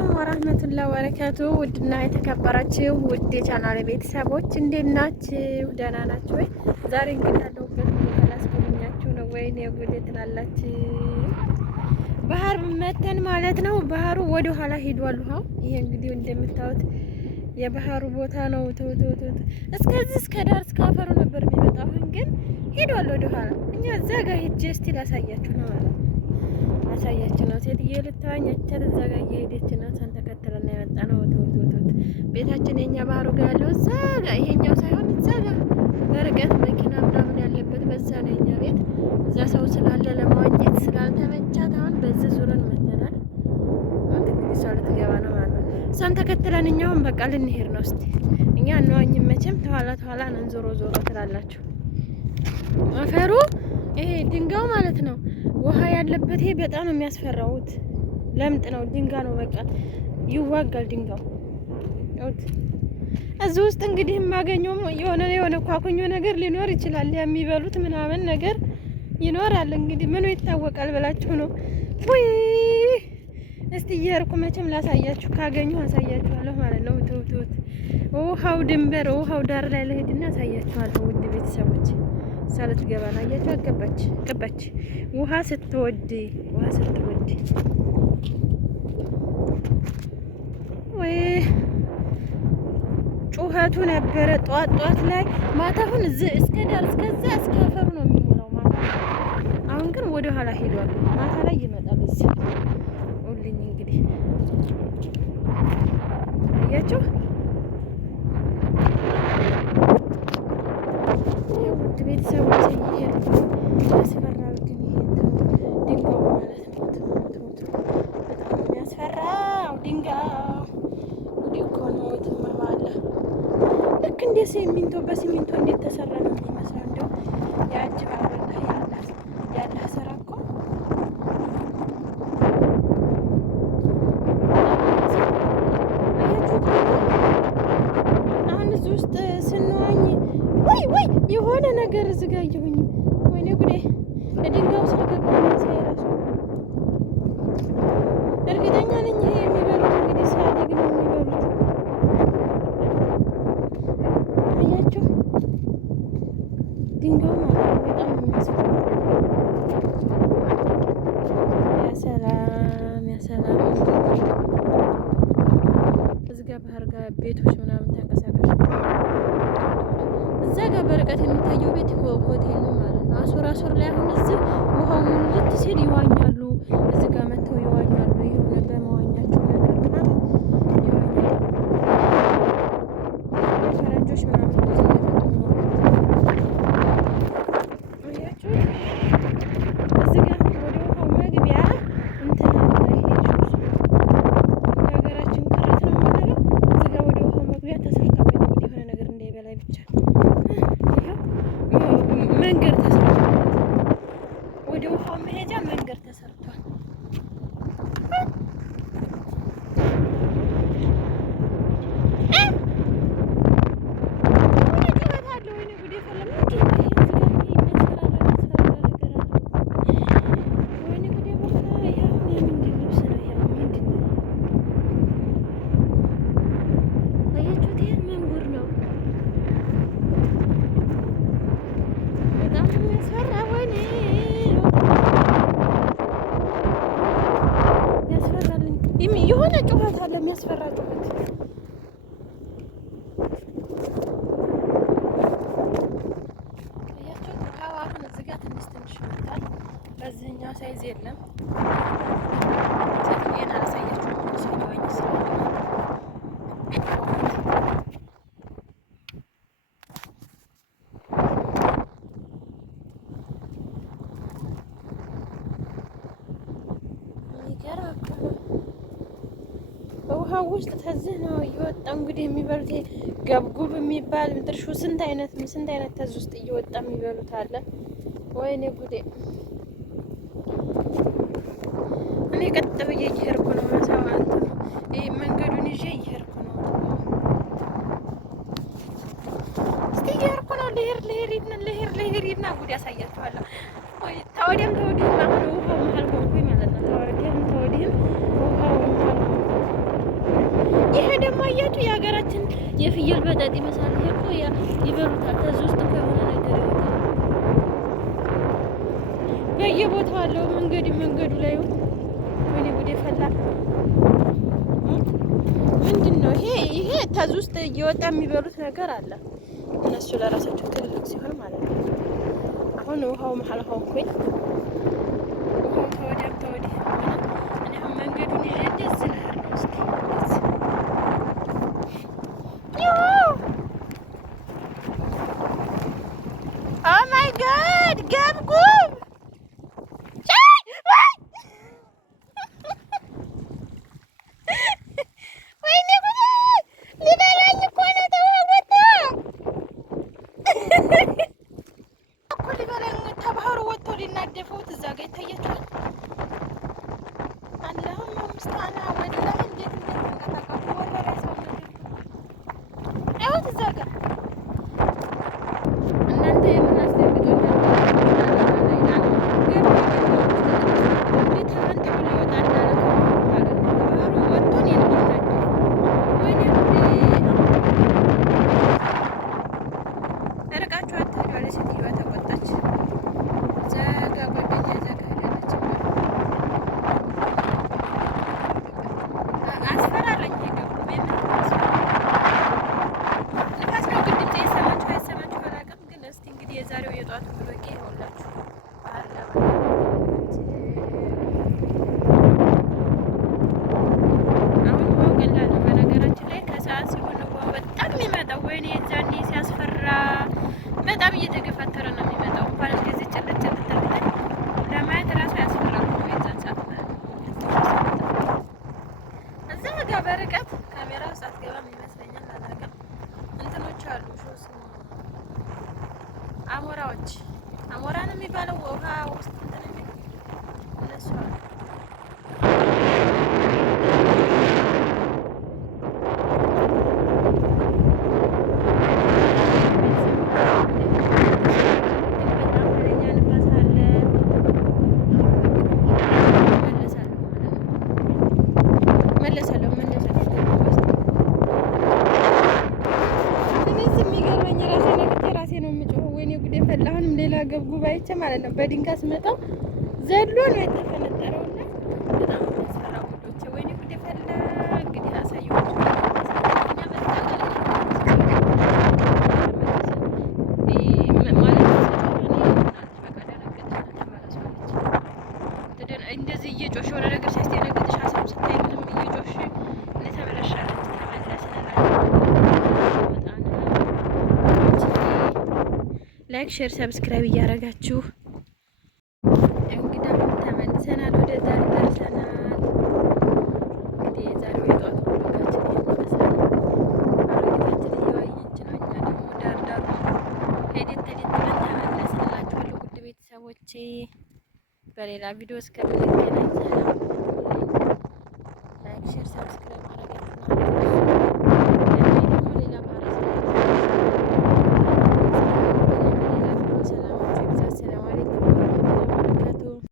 አለይኩም ወራህመቱላሂ ወበረካቱ። ውድና የተከበራችሁ ውድ የቻናሌ ቤተሰቦች እንዴት ናችሁ? ደህና ናችሁ ወይ? ዛሬ እንግዲህ ያለሁበት ቦታ ላስጎበኛችሁ ነው። ወይኔ ጉዴ ትላላችሁ። ባህር መተን ማለት ነው። ባህሩ ወደ ኋላ ሄዷል ውሃው። ይሄ እንግዲህ እንደምታዩት የባህሩ ቦታ ነው። እስከዚህ እስከ ዳር እስከ አፈሩ ነበር የሚመጣው። አሁን ግን ሄዷል ወደ ኋላ። እኛ እዛ ጋር ሂጅ እስቲ ላሳያችሁ ነው ማለት ነው። አሳያችሁ ነው። ሴትዬ ልታዋኝ አቻል እዛ ጋር እየሄደች ነው። እሷን ተከትለን የመጣ ነው። ቤታችን የኛ ባህሩ ጋር ያለው እዛ ጋር፣ ይሄኛው ሳይሆን እዛ ጋር በርቀት መኪና ምናምን ያለበት በዛ ነው የኛ ቤት። እዛ ሰው ስላለ ለማዋኘት ስላልተመቻት አሁን በዚህ ዙረን መተናል። እሷ ልትገባ ነው ማለት ነው። እሷን ተከትለን እኛውን በቃ ልንሄድ ነው። እስቲ እኛ እንዋኝም መቼም ተኋላ ነን። ዞሮ ዞሮ ትላላችሁ። አፈሩ ይሄ ድንጋዩ ማለት ነው ውሃ ያለበት ይሄ በጣም ነው የሚያስፈራውት። ለምጥ ነው ድንጋይ ነው በቃ ይዋጋል ድንጋዩ። እዚህ ውስጥ እንግዲህ የማገኘው የሆነ ኳኩኞ ነገር ሊኖር ይችላል። የሚበሉት ምናምን ነገር ይኖራል። እንግዲህ ምኑ ይታወቃል ብላችሁ ነው ወይ? እስቲ እየሄድኩ መቼም ላሳያችሁ፣ ካገኘሁ አሳያችኋለሁ ማለት ነው። ውሃው ድንበር ውሃው ዳር ላይ ልሄድና አሳያችኋለሁ ውድ ቤተሰቦች። ሳለት ገባና አያችሁ፣ ገባች ውሃ ስትወድ ወይ ጩኸቱ ነበረ ጧት ላይ ማታሁን እስከ ዳር እስከዛ እስከ አፈሩ ነው የሚሞላው ማታ። አሁን ግን ወደ ኋላ ሄዷል። ማታ ላይ ይመጣል። እዚህ ሁሉኝ እንግዲህ አያችሁ ውድ ቤተሰቦች ይሄድ ያስፈራል። ግን ይሄ ድንጋዩ ማለት ነው በጣም የሚያስፈራው ድንጋዩ እኮ ነው። ትመማለ ልክ እንደ ሲሚንቶ በሲሚንቶ እንዴት ተሰራ ነው የሚመስለው። እንደው ያጅባል ወላሂ ያለ ስራ እኮ አሁን እዚህ ውስጥ ስንዋኝ ወይ የሆነ ነገር እዚህ ጋር እየሆኝ ወይኔ ጉዴ ድንጋዩ ስለገባ ሳይራሱ እርግጠኛ ነኝ ይሄ የሚበሉት እንግዲህ ሲያድግ ነው የሚበሉት። አያችሁ ድንጋዩ ማለት ነው በጣም የሚያስፈራ። ያሰላም እዚህ ጋር ባህር ጋር ቤቶች ምናምን ተንቀሳቀሱ። እዛ ጋር በርቀት የሚታየው ቤት ሆቴል ነው ማለት ነው። አሱር ላይ አሁን እዚህ ውሃው ሙልት ሲል ይዋኛሉ። እዚህ ጋር መተው ይዋኛሉ። የሆነ በመዋኛቸው ነገር ምናምን ይዋኛሉ። ፈረንጆች ምናምን ብዙ እየጠጡ ነው። አያችሁ እዚህ ጋር ወደ ውሃው መግቢያ እንትን አለ። የሀገራችን ቅረት ነው የምንለው። እዚህ ጋር ወደ ውሃው መግቢያ ተሰርታ ወይ የሆነ ነገር እንዳይበላይ ብቻ መንገድ ተሰርቷል። ወደ ውሃው መሄጃ መንገድ ተሰርቷል። የሆነ ጩኸት አለ፣ የሚያስፈራ ጩኸት። አያችሁ ውሃው አሁን እዚህ ጋር ትንሽ ይመጣል። በዚህኛው ሳይዝ የለም። ሴትዬን አላሳያችሁም ሰዋኝ ስለሆነ ውሃው ውስጥ ተዝህ ነው እየወጣ እንግዲህ የሚበሉት ገብጉብ የሚባል ምድርሹ ስንት አይነት ተዝ ውስጥ እየወጣ የሚበሉት አለ። ወይኔ ጉዴ! እኔ ቀጥ ብዬ እየሄድኩ ነው። መሳዋንት ነው ይሄ መንገዱን ይዤ እየሄድኩ ነው። እስቲ እየሄድኩ ነው። ልሄድ ጉድ ያሳያችኋለሁ። ወይ ተወዲህም አሁን ውሃው መሀል ሆንኩኝ ማለት ነው። ተወዲህም ውሃው መሀል ሆንኩኝ። የፍየል በጣጥ ይመስላል። ይሄ እኮ ይበሉታል። ከዚህ ውስጥ እኮ የሆነ ነገር ይወጣል። በየቦታው አለው መንገዱ ላይ ወይኔ ጉዴ ፈላ። ምንድን ነው ይሄ? ከዚህ ውስጥ እየወጣ የሚበሉት ነገር አለ። እነሱ ለራሳቸው ትልቅ ሲሆን ማለት ነው። አሁን ውሃው መሀል ሆንኩኝ። ውሃው ተወዲያም ተወዲህ እኔ አሁን መንገዱን እንደዚህ ልሄድ ነው። እስኪ ኦ ማይ ጋድ ገብጉብ ሊናደፈውት እዛ ጋር ይታያችኋል። አላሁም ምስታና ወላሂ እንዴት እንደተንቀጠቀጡ ወላሂ ያሳምሩ። አይወት እዛ ጋር እናንተ የምናስደንግጦኛል። የዛሬው የጧቱ ብሎቄ ይኸውላችሁ ባህር አሁን ውሃው ቀላል ነው። በነገራችን ላይ ከሰዓት ሲሆን ውሃው በጣም የሚመጣው ወይኔ የዛኔ ሲያስፈራ በጣም እየተገፋተረ ነው የሚመጣው። እንኳን እንደዚህ ጭልጥ ተብለን ለማየት ራሱ ያስፈራል ነው የዛን ሰዓት እዛ ጋር በርቀት ካሜራ ውስጥ አትገባም ይመስለኛል። አላውቅም። እንትኖች አሉ ሾስ አሞራ ነው የሚባለው ውሃ ውስጥ እንትን የሚል እነሱ አሉ። መለሳለሁ ራሴ ነው የምጮኸው። ወይኔ ጉዴ ፈላ። አሁንም ሌላ ገብጉብ አይቼ ማለት ነው በድንጋይ ስመጣው ዘሎ ነው የተፈነጠረውና በጣም ያስፈራ ጉዶቼ። ወይኔ ጉዴ ፈላ። እንግዲህ አሳየኋችሁ እንደዚህ እየጮሽ የሆነ ነገር ሲያስደነግጥሽ ሀሳብ ስታይ ምንም እየጮሽ እንደተበለሻለች ላይክ ሼር ሰብስክራይብ እያደረጋችሁ እንግዲህ ተመልሰናል። ወደ ዛሬ ደርሰናል። እንግዲህ የዛሬው የጧት ብሎጋችን ይመስላል። አሮጊታችን እየዋየች ነው። እኛ ደግሞ ዳር ሄደት ብለን ተመለስንላችኋለሁ። ውድ ቤተሰቦቼ በሌላ ቪዲዮ እስከምንገናኝ ሰላም። ላይክ ሼር ሰብስክራይብ